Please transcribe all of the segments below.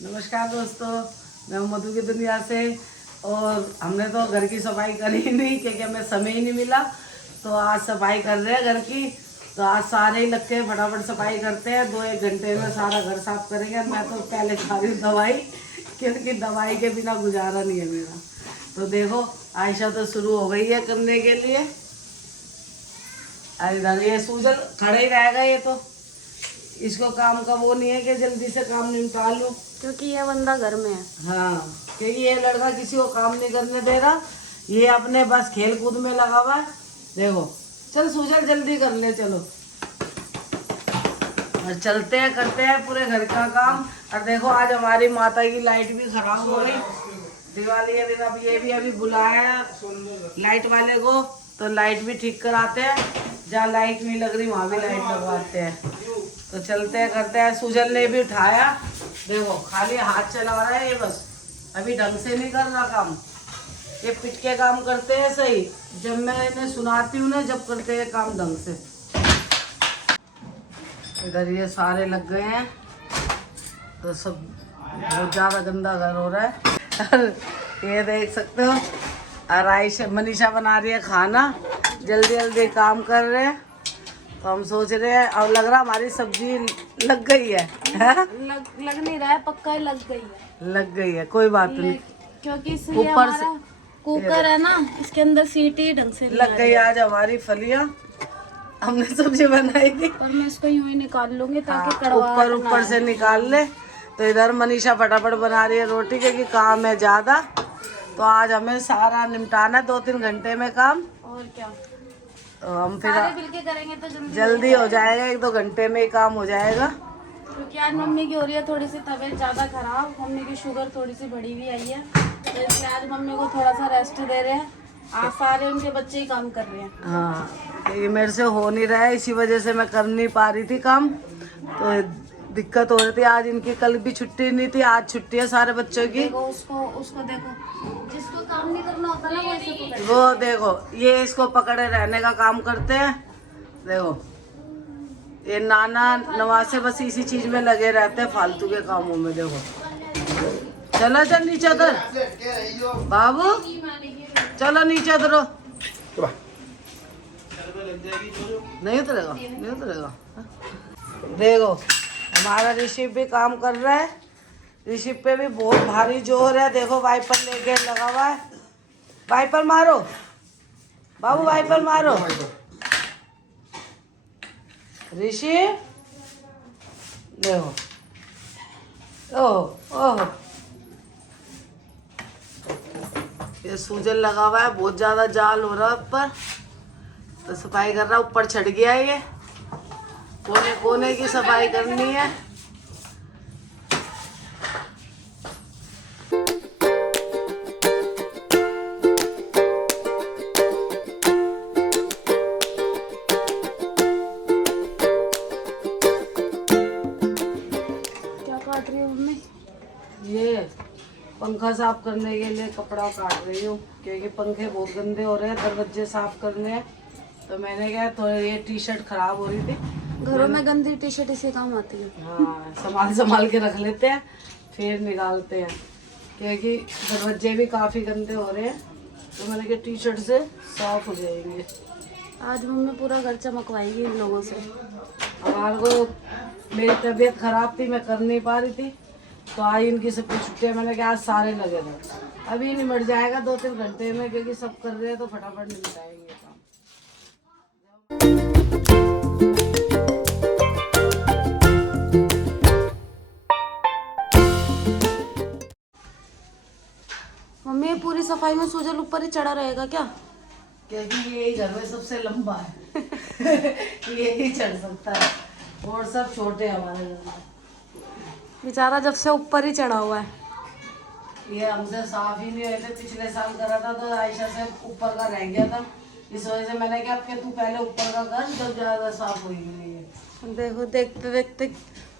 नमस्कार दोस्तों, मैं मधु की दुनिया से। और हमने तो घर की सफाई करी ही नहीं क्योंकि हमें समय ही नहीं मिला। तो आज सफाई कर रहे हैं घर की। तो आज सारे ही लग के फटाफट सफाई करते हैं, 2-1 घंटे में सारा घर साफ करेंगे। मैं तो पहले खा रही हूँ दवाई, क्योंकि दवाई के बिना गुजारा नहीं है मेरा। तो देखो आयशा तो शुरू हो गई है करने के लिए। इधर ये सूजल खड़े ही रहेगा, ये तो इसको काम का वो नहीं है कि जल्दी से काम निपटा लूं, क्योंकि ये बंदा घर में है। हाँ, क्योंकि ये लड़का किसी को काम नहीं करने दे रहा, ये अपने बस खेल कूद में लगा हुआ है। देखो चल सूजल जल्दी कर ले, चलो और चलते हैं करते हैं पूरे घर का काम। और देखो आज हमारी माता की लाइट भी खराब हो गई दिवाली के दिन। अब ये भी अभी बुलाया लाइट वाले को, तो लाइट भी ठीक कराते हैं। जहाँ लाइट नहीं लग रही वहाँ भी लाइट लगवाते हैं। तो चलते हैं करते हैं। सुजल ने भी उठाया, देखो खाली हाथ चला रहा है ये, बस अभी ढंग से नहीं कर रहा काम। ये पिट के काम करते हैं सही, जब मैं इन्हें सुनाती हूँ ना जब करते हैं काम ढंग से। इधर ये सारे लग गए हैं, तो सब बहुत ज़्यादा गंदा घर हो रहा है। ये देख सकते हो, और आयशा मनीषा बना रही है खाना, जल्दी जल्दी काम कर रहे हैं। तो हम सोच रहे हैं, अब लग रहा हमारी सब्जी लग गई है, लग नहीं रहा है, पक्का ही लग गई है। लग गई है, कोई बात नहीं। क्योंकि ऊपर से कुकर है ना, इसके अंदर सीटी ढंग से लग गई। आज हमारी फलियां हमने सब्जी बनाई थी, पर मैं इसको यूं ही निकाल लूंगी ताकि हाँ, कड़वा ऊपर से निकाल ले। तो इधर मनीषा फटाफट बना रही है रोटी, क्योंकि काम है ज्यादा। तो आज हमें सारा निपटाना है 2-3 घंटे में काम। और क्या, तो हम फिर सारे मिलके करेंगे तो जल्दी हो जाएगा, 1-2 घंटे में ही काम हो जाएगा। क्योंकि आज मम्मी की हो रही है थोड़ी सी तबीयत ज्यादा खराब, मम्मी की शुगर थोड़ी सी बढ़ी हुई आई है, तो इसलिए आज मम्मी को थोड़ा सा रेस्ट दे रहे हैं। आज सारे उनके बच्चे ही काम कर रहे हैं। हाँ, ये मेरे से हो नहीं रहा है, इसी वजह से मैं कर नहीं पा रही थी काम। तो दिक्कत हो रही थी। आज इनकी कल भी छुट्टी नहीं थी, आज छुट्टी है सारे बच्चों की। देखो उसको देखो, जिसको काम नहीं करना होता ना वो ऐसे पकड़े। वो देखो ये इसको पकड़े रहने का काम करते हैं। देखो ये नाना नवासे बस इसी चीज में लगे रहते हैं, फालतू के कामों में। देखो चलो चल नीचे उतर बाबू, चलो नीचे उतरो। नहीं उतरेगा, नहीं उतरेगा। देखो हमारा ऋषभ भी काम कर रहा है, ऋषभ पे भी बहुत भारी जोर है। देखो वाइपर लेके लगा हुआ है, वाइपर मारो बाबू, वाइपर मारो। ऋषभ देखो, ओह ओह, ये सूजन लगा हुआ है, बहुत ज्यादा जाल हो रहा है ऊपर। तो सफाई कर रहा, ऊपर चढ़ गया है। ये कोने कोने की सफाई करनी है। क्या काट रही हो मम्मी? ये पंखा साफ करने के लिए कपड़ा काट रही हूँ, क्योंकि पंखे बहुत गंदे हो रहे हैं, दरवाजे साफ करने हैं। तो मैंने क्या, थोड़ी ये टी शर्ट खराब हो रही थी, घरों में गंदी टी शर्ट इसे काम आती है। हाँ संभाल संभाल के रख लेते हैं, फिर निकालते हैं, क्योंकि दरवाजे भी काफ़ी गंदे हो रहे हैं। तो मैंने कहा टी शर्ट से साफ हो जाएंगे। आज मम्मी पूरा घर चमकवाएगी इन लोगों से। हमारे को मेरी तबीयत खराब थी, मैं कर नहीं पा रही थी, तो आज इनकी सबकी छुट्टियाँ। मैंने कहा आज सारे लगे रहे, अभी निमट जाएगा 2-3 घंटे में, क्योंकि सब कर रहे हैं तो फटाफट निपटाएंगे काम। मम्मी पूरी सफाई में सूजल ऊपर ही चढ़ा रहेगा क्या? क्योंकि यही घर में सबसे लंबा है। यही चढ़ सकता है, और सब छोटे हैं हमारे घर में। बेचारा जब से ऊपर ही चढ़ा हुआ है। ये हमसे साफ ही नहीं हुए थे, पिछले साल करा था तो आयशा से ऊपर का रह गया था। इस वजह से मैंने कहा कि तू पहले ऊपर का कर, जब ज्यादा साफ हुई नहीं है। देखो देखते देखते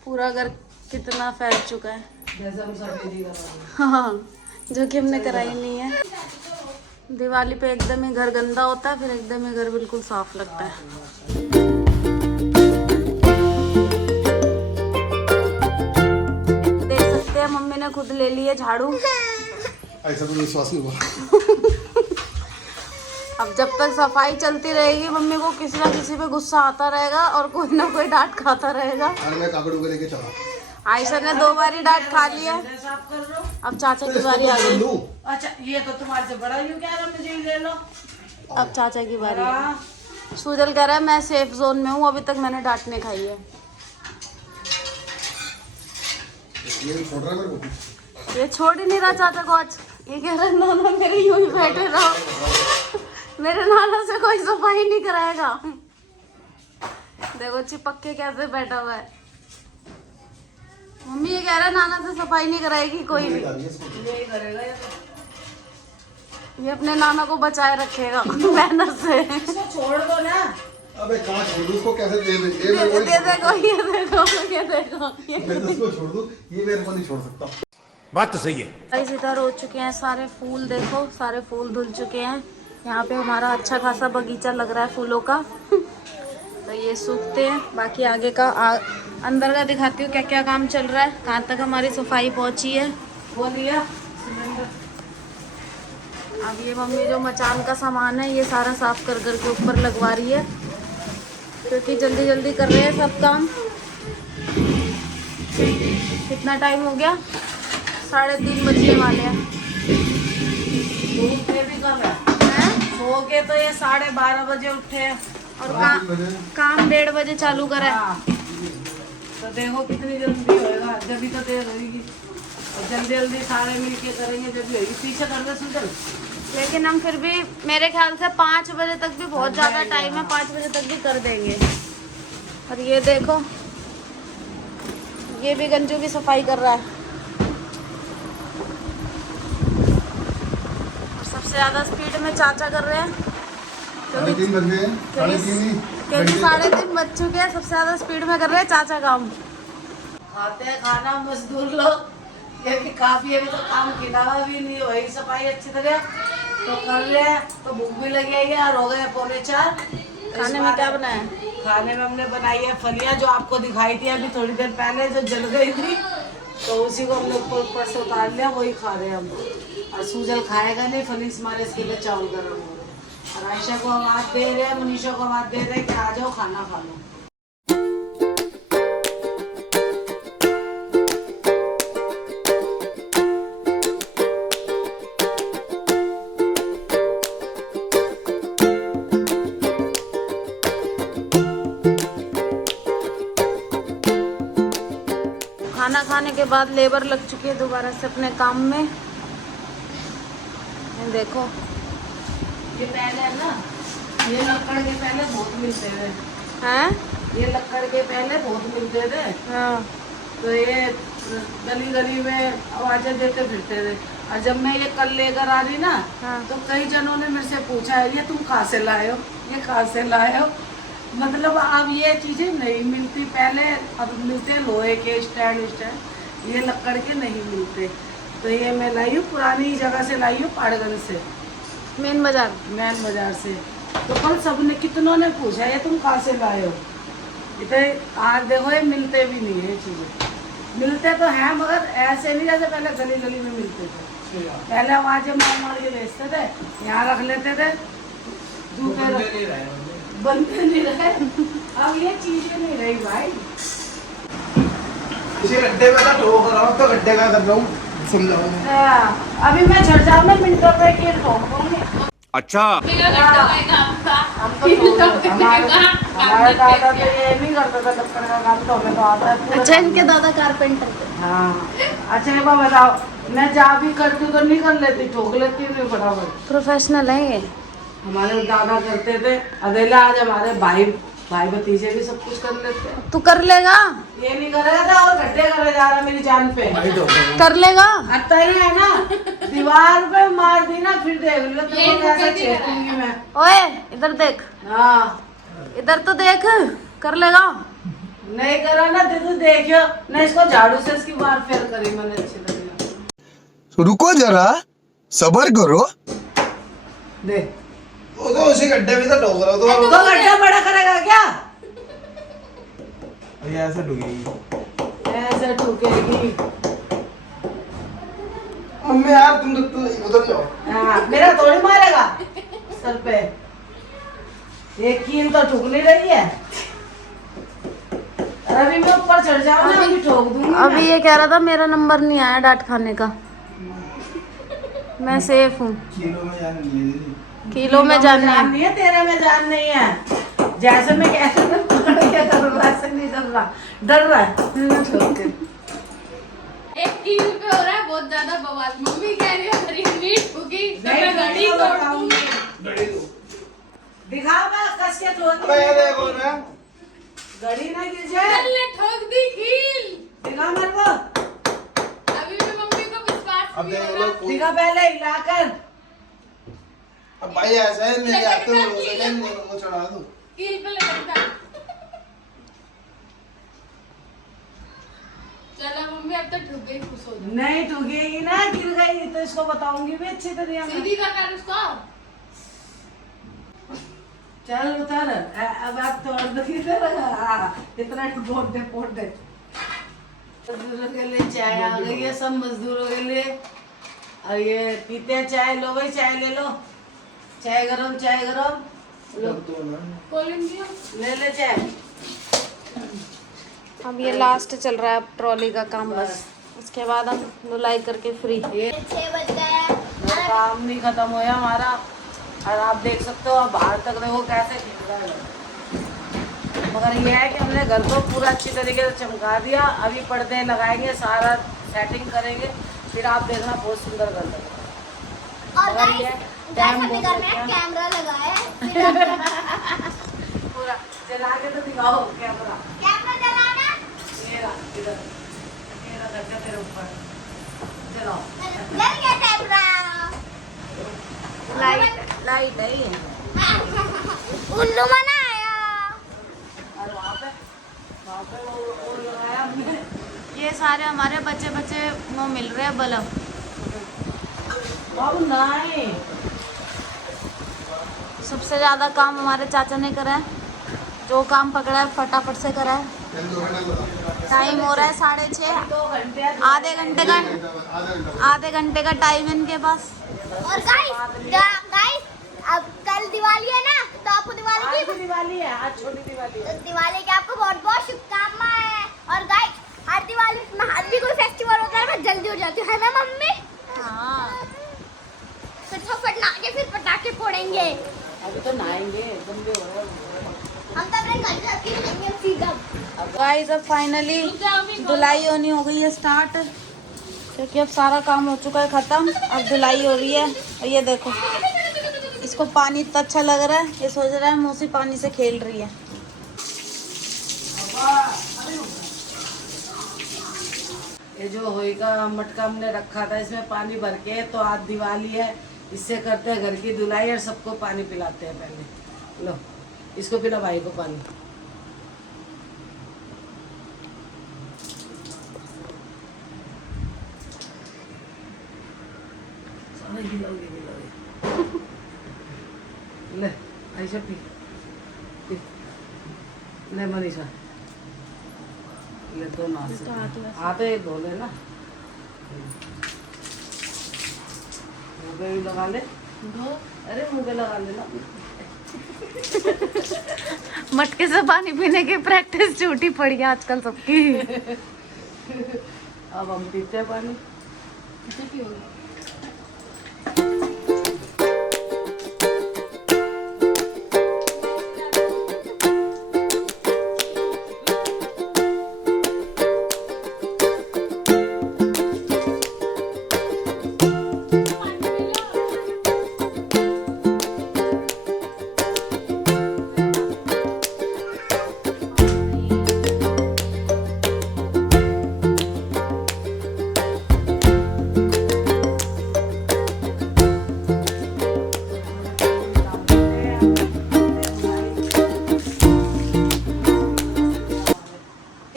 पूरा घर कितना फैल चुका है। जैसे हम सफेदी करवा रहे हैं। हाँ, जो कि हमने कराई नहीं है। दिवाली पे एकदम ही घर गंदा होता है, फिर एकदम ही घर बिल्कुल साफ लगता है। देख सकते हैं मम्मी ने खुद ले ली है झाड़ू। ऐसा तो विश्वास नहीं हुआ। अब जब तक सफाई चलती रहेगी मम्मी को किसी ना किसी पे गुस्सा आता रहेगा और कोई ना कोई डांट खाता रहेगा। अरे मैं काकड़ू को लेके चला। आयशा ने 2 बारी डांट खा लिया, साफ कर लो। अब चाचा की बारी आ गई। अच्छा ये तो तुम्हारे से बड़ा यूं कह रहा, मुझे ही ले लो। अब चाचा की बारी। हाँ। सुजल कह रहा है मैं सेफ जोन में हूँ, अभी तक मैंने डांट नहीं खाई है। ये छोड़ रहा है मेरे को। ये छोड़ ही नहीं रहा चाचा को आज। ये कह रहा है नाना मेरे यूं ही बैठे रहो, मेरे नाना से कोई सफाई नहीं कराएगा। देखो चिपक के कैसे बैठा हुआ है। मम्मी ये कह रहा है नाना से सफाई नहीं कराएगी कोई भी, यही करेगा ये तो। ये अपने नाना को बचाए रखेगा मेहनत से। इसको छोड़ दो ना। अबे कहाँ छोड़ दूँ इसको, कैसे दे दे? ये मेरे को दे नहीं देखो, ये देखो, ये देखो, ये मैं तो इसको छोड़ दूँ, ये मेरे को नहीं छोड़ सकता। बात तो सही है। गाइस इधर हो चुके हैं सारे फूल, देखो सारे फूल धुल चुके हैं। यहाँ पे हमारा अच्छा खासा बगीचा लग रहा है फूलों का। तो ये सूखते हैं, बाकी आगे का अंदर का दिखाती हूँ क्या क्या काम चल रहा है, कहाँ तक हमारी सफाई पहुँची है। वो लिया अब ये मम्मी जो मचान का सामान है ये सारा साफ कर कर के ऊपर लगवा रही है, क्योंकि जल्दी जल्दी कर रहे हैं सब काम। कितना टाइम हो गया? 3:30 बजने वाले हैं। धूप में भी कम है। सो के तो ये 12:30 बजे उठे हैं और काम 1:30 बजे चालू करा है। हाँ। तो देखो कितनी जल्दी होएगा, जब भी तो देर होगी। और जल्दी जल्दी सारे मिल के करेंगे जब भी होगी। पीछे कर दे सुजल। लेकिन हम फिर भी मेरे ख्याल से 5 बजे तक भी बहुत ज़्यादा टाइम है, 5 बजे तक भी कर देंगे। और ये देखो ये भी गंजू भी सफाई कर रहा है। और सबसे ज़्यादा स्पीड में चाचा कर रहे हैं, 3:30 बज गए हैं। 3:30 ही क्योंकि 3:30 बज चुके हैं। सबसे ज़्यादा स्पीड में कर रहे हैं चाचा काम। खाते हैं खाना मजदूर लोग, क्योंकि काफी अभी तो काम खिलावा भी नहीं, वही सफाई अच्छी तरह तो कर रहे हैं। तो भूख भी लगी है और हो गए 3:45। खाने में क्या बनाया? खाने में हमने बनाई है फलियां, जो आपको दिखाई थी अभी थोड़ी देर पहले, जो जल गई थी, तो उसी को हम लोग ऊपर से उतार लिया, वही खा रहे हैं हम। और सूजल खाएगा नहीं, फली हमारे इसके लिए चावल गर्म हो रहे। और आयशा को आवाज दे रहे हैं, मनीषा को आवाज दे रहे हैं कि आ जाओ खाना खा लो। खाना खाने के बाद लेबर लग चुकी है दोबारा से अपने काम में। ये देखो ये पहले ना, ये लक्कड़ के पहले बहुत मिलते थे। हैं? ये लक्कड़ के पहले बहुत मिलते थे। हाँ। तो ये गली गली में आवाजें देते फिरते थे। और जब मैं ये कल लेकर आ रही ना, हाँ। तो कई जनों ने मेरे से पूछा है ये तुम कहाँ से लाए हो, ये कहाँ से लाए हो। मतलब अब ये चीजें नहीं मिलती, पहले अब मिलते लोहे के स्टैंड, ये लक्कड़ के नहीं मिलते। तो ये मैं लाई हूँ, पुरानी जगह से लाई हूँ, पाड़गंज से, मेन बाजार। मैन बाजार से। तो कल सबने कितनों ने पूछा ये तुम कहाँ से लाए हो। इतने आज देखो ये मिलते भी नहीं है, ये चीजें मिलते तो हैं मगर ऐसे नहीं जैसे पहले गली गली में मिलते थे। पहले आवाजें मार मार के बेचते थे, यहाँ रख लेते थे, बनते नहीं रहे। अब ये चीजें नहीं रही भाई। इसी गड्ढे में ठोक रहा हूँ, तो गड्ढे का कर रहा हूँ, समझाओ। अभी मैं झड़ जाऊँ ना मिनटों पे कि ठोक दूंगी। अच्छा हम तो हमारे दादा तो ये नहीं करता था लक्कड़ का काम, तो हमें तो आता है। अच्छा इनके दादा कारपेंटर थे। हाँ। अच्छा ये बात बताओ, मैं जा भी करती हूँ तो नहीं कर लेती, ठोक लेती हूँ फटाफट। प्रोफेशनल है ये। हमारे दादा करते थे, अदेला आज हमारे भाई भतीजे भी सब कुछ कर लेते हैं। तू कर लेगा? ये नहीं करेगा था और गड्ढे करे जा रहा मेरी जान पे। कर लेगा? आता ही है ना, दीवार पे मार दी ना, फिर देख लो तुमको कैसे छेड़ूंगी मैं। ओए इधर देख, हाँ इधर तो देख, कर लेगा? नहीं करा ना दीदी, देखियो ना, इसको झाड़ू से इसकी बार फेर करी मैंने अच्छी तरह। रुको जरा, सबर करो। देख वो तो उसी गड्ढे में तो ठोक रहा हूँ, तो गड्ढा बड़ा करेगा क्या? तो ये ऐसे डूबेगी। ऐसे ठुकेगी। मम्मी यार तुम तो उधर जाओ। हाँ, मेरा थोड़ी मारेगा सर पे। ये कील तो ठुक नहीं रही है। अभी मैं ऊपर चढ़ जाऊँ ना, अभी ठोक दूंगी। अभी ये कह रहा था मेरा नंबर नहीं आया डांट खाने का। मैं सेफ हूँ। किलो में जान नहीं है दीदी। किलो में जानना है। नहीं है, तेरे में जान नहीं है। जैसे मैं कैसे वैसे नहीं डर रहा है। एक कील पे हो रहा है बहुत ज्यादा बवाल। मम्मी कह रही है मेरी मीट होगी तो नहीं, मैं घड़ी तो तोड़ बताऊंगी। दूंगी। दिखाओ मैं कस के तोड़ अबे ये देखो ना। घड़ी ना गिर जाए। मैंने ठोक दी कील। दिखा मेरे को। अभी भी मम्मी को विश्वास अब नहीं देख हो लो रहा। कोई। दिखा पहले हिलाकर। अब भाई ऐसा है मेरे आते हुए हो सके नहीं को चढ़ा दूं। कील पे लटकता। चलो मम्मी अब तो ठुक गई, खुश हो जाओ। नहीं ठुकेगी ना, गिर गई तो इसको बताऊंगी भी अच्छी तरीके से। सीधी का कर उसको। चल उतर। अब आप तोड़ दो किधर। इतना पोट दे। मजदूरों के लिए चाय आ गई है, सब मजदूरों के लिए। और ये पीते हैं चाय। लो भाई चाय ले लो। चाय गरम लो। कोलिंग दियो। ले चाय। अब ये लास्ट चल रहा है ट्रॉली का काम बस। उसके बाद हम धुलाई करके फ्री। ये 6 बज गए। काम नहीं खत्म हुआ हमारा। और आप देख सकते हो अब बाहर तक देखो कैसे खिल रहा है। मगर ये है कि हमने घर को पूरा अच्छी तरीके से चमका दिया। अभी पर्दे लगाएंगे, सारा सेटिंग करेंगे, फिर आप देखना बहुत सुंदर घर लगेगा। और मगर ये टाइम अपने घर में बहुत कैमरा लगा है। पूरा चला के तो दिखाओ कैमरा। कैमरा चलाना। मेरा इधर मेरा धक्का तेरे ऊपर। चलाओ। लग गया कैमरा। लाइट है ये। उल्लू बनाया। और वहाँ पे वो लगाया हमने। ये सारे हमारे बच्चे बच्चे वो मिल रहे हैं बल्ब। बाबू नहीं। सबसे ज्यादा काम हमारे चाचा ने करा है। जो काम पकड़ा है फटाफट से करा है। टाइम हो रहा है 6:30। 2 घंटे आधे घंटे का टाइम है इनके पास। और गाइस अब कल दिवाली है ना, तो आपको आज तो दिवाली है, आज छोटी दिवाली है। दिवाली की आपको बहुत बहुत शुभकामनाएं। और गाइस हर दिवाली में हर भी कोई फेस्टिवल होता है मैं जल्दी हो जाती हूँ, है ना मम्मी? हाँ। फिर फटाफट नहा के फिर पटाखे फोड़ेंगे। अभी तो नहाएंगे, गंदे हो रहे हैं। हम तो अपने घर जाके खाएंगे सीधा। गाइस अब फाइनली धुलाई होनी हो गई है स्टार्ट, क्योंकि अब सारा काम हो चुका है खत्म। अब धुलाई हो रही है। और ये देखो इसको पानी इतना अच्छा लग रहा है, ये सोच रहा है मौसी पानी से खेल रही है। ये जो होएगा मटका हमने रखा था, इसमें पानी भर के, तो आज दिवाली है, इससे करते हैं घर की धुलाई और सबको पानी पिलाते हैं। पहले लो इसको पिला भाई को पानी। ले ऐसे पी ले मनीषा, ले तो हाथ एक धो ले ना, मुँह पे भी लगा ले। अरे मुँह पे लगा लेना। मटके से पानी पीने की प्रैक्टिस छूटी पड़ी है आजकल सबकी। अब हम पीते हैं पानी।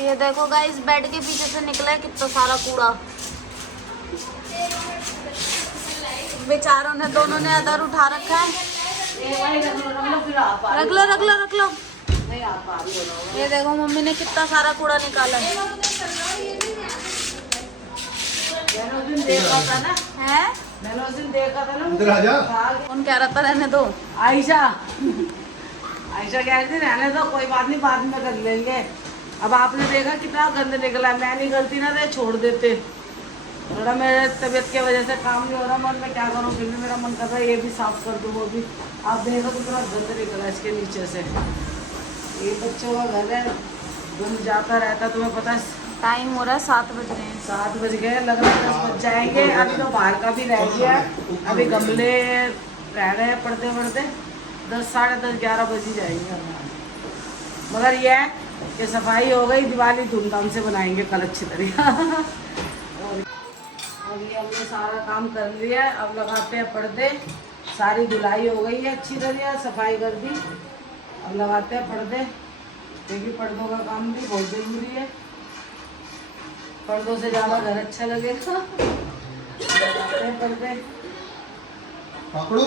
ये देखो गाइस बेड के पीछे से निकला है कितना सारा कूड़ा। बेचारों ने दोनों ने अदर उठा रखा है। रख लो रख लो रख लो। ये देखो मम्मी ने कितना सारा कूड़ा निकाला है। मैंने उस दिन देखा था ना, है मैंने उस दिन देखा था ना, इधर आ जा। कौन कह रहा था रहने दो? आयशा आयशा कह रही थी रहने दो, कोई बात नहीं, बाद में कर लेंगे। अब आपने देखा कितना गंद निकला। मैं नहीं गलती ना तो छोड़ देते। थोड़ा मेरे तबीयत की वजह से काम नहीं हो रहा मन में, क्या करूँ, फिर भी मेरा मन कर रहा है ये भी साफ कर दूँ, वो भी। आप देखो कितना गंद निकला इसके नीचे से। ये बच्चों का घर है, गंद जाता रहता, तुम्हें पता है। टाइम हो रहा है 7 बज रहे हैं। 7 बज गए, लग रहा है 10 बज जाएंगे। अभी तो बाहर का भी रह गया, अभी गमले रह गए पड़ते पड़ते 10, साढ़े 10, 11 बज ही जाएंगे हमारे। मगर यह है कि सफाई हो गई, दिवाली धूमधाम से बनाएंगे कल अच्छी तरह। और अभी हमने सारा काम कर लिया, अब लगाते हैं पर्दे। सारी धुलाई हो गई है अच्छी तरह, सफाई कर दी, अब लगाते हैं पर्दे, क्योंकि पर्दों का काम भी बहुत जरूरी है। पर्दों से ज़्यादा घर अच्छा लगेगा। लगाते हैं पर्दे, पकड़ू।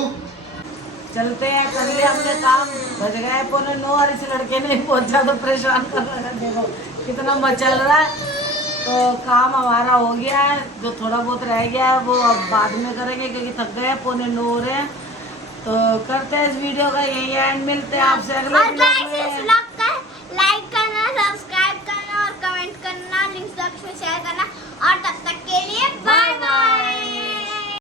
चलते हैं, कर ले अपने काम। बज गए 8:45 और इस लड़के ने बहुत ज़्यादा परेशान कर रहा है। देखो कितना मचल रहा है। तो काम हमारा हो गया है, जो थोड़ा बहुत रह गया है वो अब बाद में करेंगे, क्योंकि थक गए, 8:45 हो रहे हैं। तो करते हैं इस वीडियो का यही एंड, मिलते हैं आपसे अगले और वीडियो गाइस में। इस व्लॉग